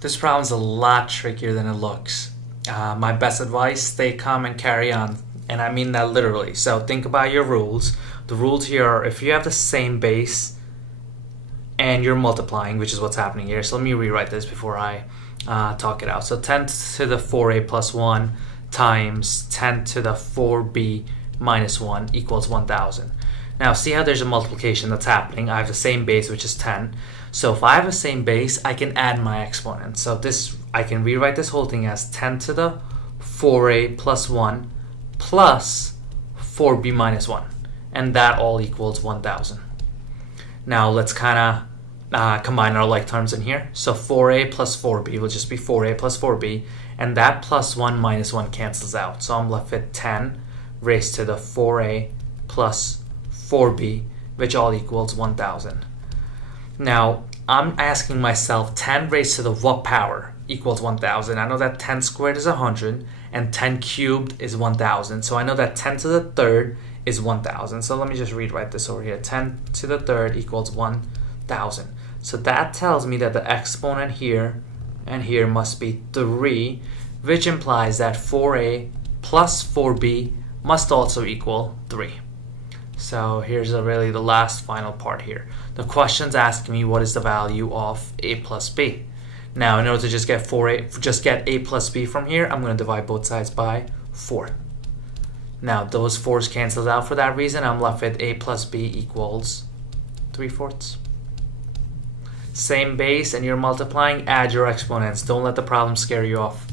This problem's a lot trickier than it looks. My best advice, stay calm and carry on. And I mean that literally. So think about your rules. The rules here are if you have the same base and you're multiplying, which is what's happening here. So let me rewrite this before I talk it out. So 10 to the 4a plus 1 times 10 to the 4b minus 1 equals 1,000. Now see how there's a multiplication that's happening. I have the same base, which is 10. So if I have the same base, I can add my exponent. So this, I can rewrite this whole thing as 10 to the 4a plus 1 plus 4b minus 1. And that all equals 1,000. Now let's kind of combine our like terms in here. So 4a plus 4b will just be 4a plus 4b. And that plus 1 minus 1 cancels out. So I'm left with 10 raised to the 4a plus 4b, which all equals 1,000. Now, I'm asking myself 10 raised to the what power equals 1,000. I know that 10 squared is 100 and 10 cubed is 1,000. So I know that 10 to the third is 1,000. So let me just rewrite this over here. 10 to the third equals 1,000. So that tells me that the exponent here and here must be 3, which implies that 4a plus 4b must also equal 3. So here's really the last final part here. The question's asking me what is the value of a plus b. Now in order to just get a plus b from here, I'm going to divide both sides by 4. Now those 4's cancels out for that reason. I'm left with a plus b equals 3/4. Same base and you're multiplying, add your exponents. Don't let the problem scare you off.